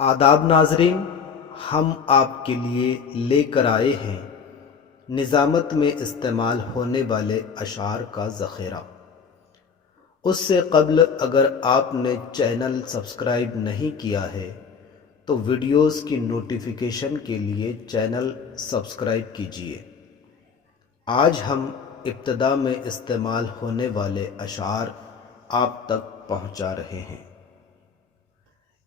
آداب ناظرین، ہم آپ کے لیے لے کر آئے ہیں نظامت میں استعمال ہونے والے اشعار کا ذخیرہ۔ اس سے قبل اگر آپ نے چینل سبسکرائب نہیں کیا ہے تو ویڈیوز کی نوٹیفیکیشن کے لیے چینل سبسکرائب کیجیے۔ آج ہم ابتدا میں استعمال ہونے والے اشعار آپ تک پہنچا رہے ہیں۔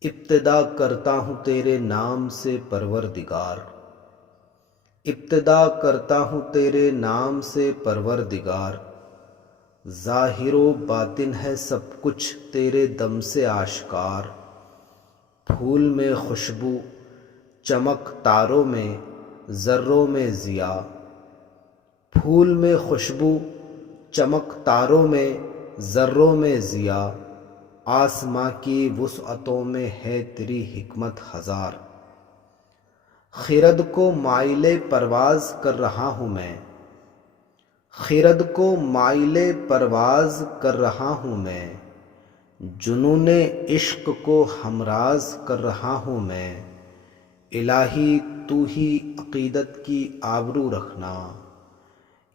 ابتدا کرتا ہوں تیرے نام سے پروردگار، ابتدا کرتا ہوں تیرے نام سے پروردگار، ظاہر و باطن ہے سب کچھ تیرے دم سے آشکار۔ پھول میں خوشبو، چمک تاروں میں، ذروں میں ضیاء، پھول میں خوشبو، چمک تاروں میں، ذروں میں ضیاء، آسماں کی وسعتوں میں ہے تیری حکمت ہزار۔ خرد کو مائل پرواز کر رہا ہوں میں، خرد کو مائل پرواز کر رہا ہوں میں، جنون عشق کو ہمراز کر رہا ہوں میں۔ الہی تو ہی عقیدت کی آبرو رکھنا،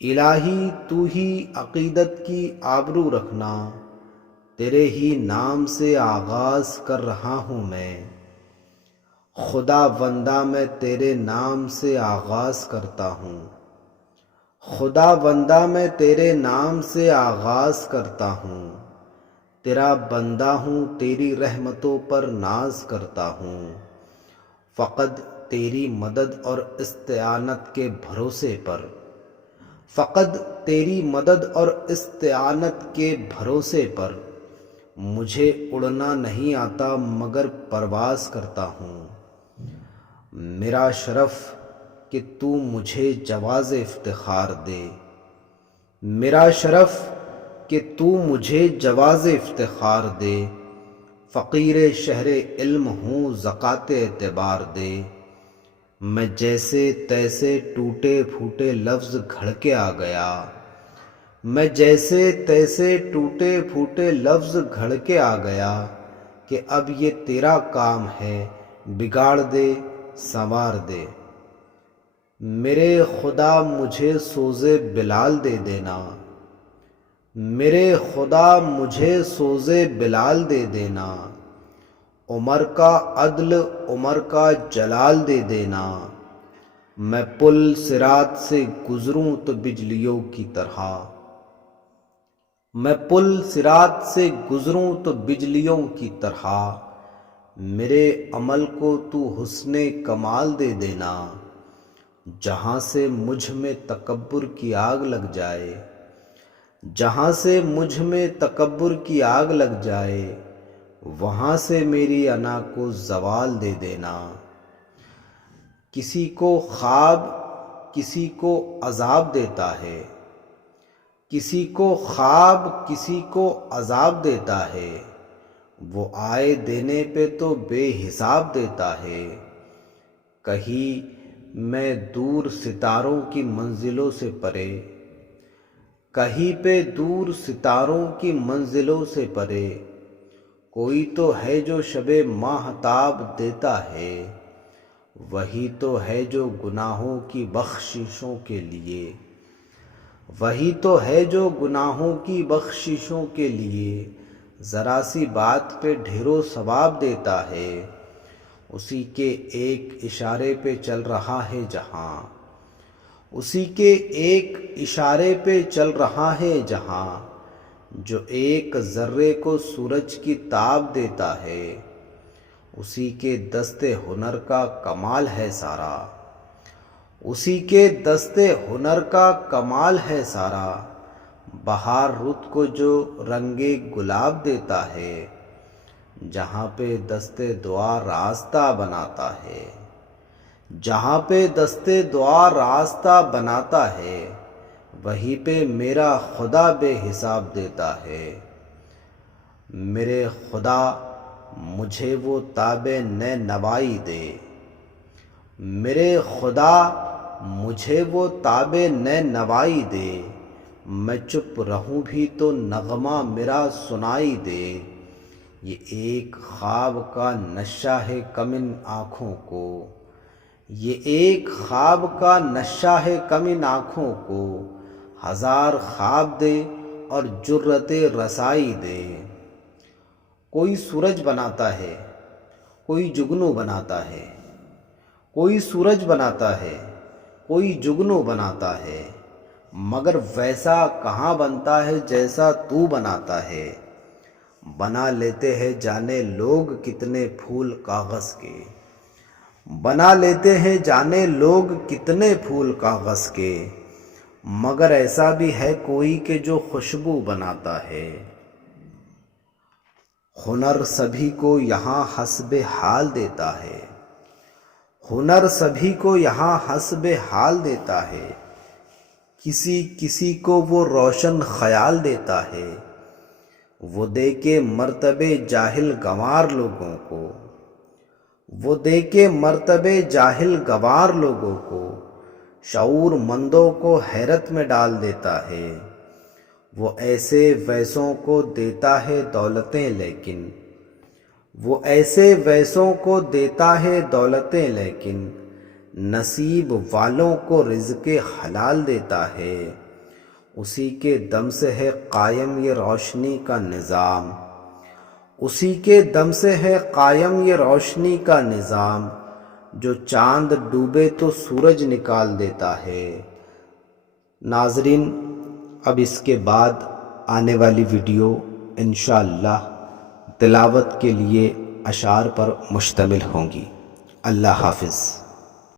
الہی تو ہی عقیدت کی آبرو رکھنا، تیرے ہی نام سے آغاز کر رہا ہوں میں۔ خدا بندہ میں تیرے نام سے آغاز کرتا ہوں، خدا بندہ میں تیرے نام سے آغاز کرتا ہوں، تیرا بندہ ہوں تیری رحمتوں پر ناز کرتا ہوں، فقط تیری مدد اور استعانت کے بھروسے پر، فقط تیری مدد اور استعانت کے بھروسے پر، مجھے اڑنا نہیں آتا مگر پرواز کرتا ہوں۔ میرا شرف کہ تو مجھے جواز افتخار دے، میرا شرف کہ تو مجھے جواز افتخار دے، فقیر شہر علم ہوں زکوٰۃ اعتبار دے۔ میں جیسے تیسے ٹوٹے پھوٹے لفظ گھڑ کے آ گیا، میں جیسے تیسے ٹوٹے پھوٹے لفظ گھڑ کے آ گیا، کہ اب یہ تیرا کام ہے بگاڑ دے سنوار دے۔ میرے خدا مجھے سوز بلال دے دینا، میرے خدا مجھے سوز بلال دے دینا، عمر کا عدل عمر کا جلال دے دینا۔ میں پل صراط سے گزروں تو بجلیوں کی طرح، میں پل صراط سے گزروں تو بجلیوں کی طرح، میرے عمل کو تو حسن کمال دے دینا۔ جہاں سے مجھ میں تکبر کی آگ لگ جائے، جہاں سے مجھ میں تکبر کی آگ لگ جائے، وہاں سے میری انا کو زوال دے دینا۔ کسی کو خواب کسی کو عذاب دیتا ہے، کسی کو خواب کسی کو عذاب دیتا ہے، وہ آئے دینے پہ تو بے حساب دیتا ہے۔ کہیں میں دور ستاروں کی منزلوں سے پرے، کہیں پہ دور ستاروں کی منزلوں سے پرے، کوئی تو ہے جو شب ماہتاب دیتا ہے، وہی تو ہے جو گناہوں کی بخششوں کے لیے، وہی تو ہے جو گناہوں کی بخششوں کے لیے ذرا سی بات پہ ڈھیروں ثواب دیتا ہے۔ اسی کے ایک اشارے پہ چل رہا ہے جہاں، اسی کے ایک اشارے پہ چل رہا ہے جہاں، جو ایک ذرے کو سورج کی تاب دیتا ہے، اسی کے دست ہنر کا کمال ہے سارا، اسی کے دست ہنر کا کمال ہے سارا۔ بہار رت کو جو رنگ گلاب دیتا ہے، جہاں پہ دست دعا راستہ بناتا ہے، جہاں پہ دست دعا راستہ بناتا ہے، وہیں پہ میرا خدا بے حساب دیتا ہے۔ میرے خدا مجھے وہ تاب نئے نوائی دے، میرے خدا مجھے وہ تاب نئے نوائی دے، میں چپ رہوں بھی تو نغمہ میرا سنائی دے۔ یہ ایک خواب کا نشہ ہے کم ان آنکھوں کو، یہ ایک خواب کا نشہ ہے کم ان آنکھوں کو، ہزار خواب دے اور جرت رسائی دے۔ کوئی سورج بناتا ہے، کوئی جگنو بناتا ہے، کوئی سورج بناتا ہے، کوئی جگنو بناتا ہے، مگر ویسا کہاں بنتا ہے جیسا تو بناتا ہے۔ بنا لیتے ہیں جانے لوگ کتنے پھول کاغذ کے، بنا لیتے ہیں جانے لوگ کتنے پھول کاغذ کے، مگر ایسا بھی ہے کوئی کہ جو خوشبو بناتا ہے۔ ہنر سبھی کو یہاں حسب حال دیتا ہے، ہنر سبھی کو یہاں حسب حال دیتا ہے، کسی کسی کو وہ روشن خیال دیتا ہے، وہ دے کے مرتبے جاہل گنوار لوگوں کو، وہ دے کے مرتبے جاہل گنوار لوگوں کو، شعور مندوں کو حیرت میں ڈال دیتا ہے۔ وہ ایسے ویسوں کو دیتا ہے دولتیں لیکن، وہ ایسے ویسوں کو دیتا ہے دولتیں لیکن، نصیب والوں کو رزق حلال دیتا ہے۔ اسی کے دم سے ہے قائم یہ روشنی کا نظام، اسی کے دم سے ہے قائم یہ روشنی کا نظام، جو چاند ڈوبے تو سورج نکال دیتا ہے۔ ناظرین، اب اس کے بعد آنے والی ویڈیو انشاءاللہ تلاوت کے لیے اشعار پر مشتمل ہوں گی۔ اللہ حافظ۔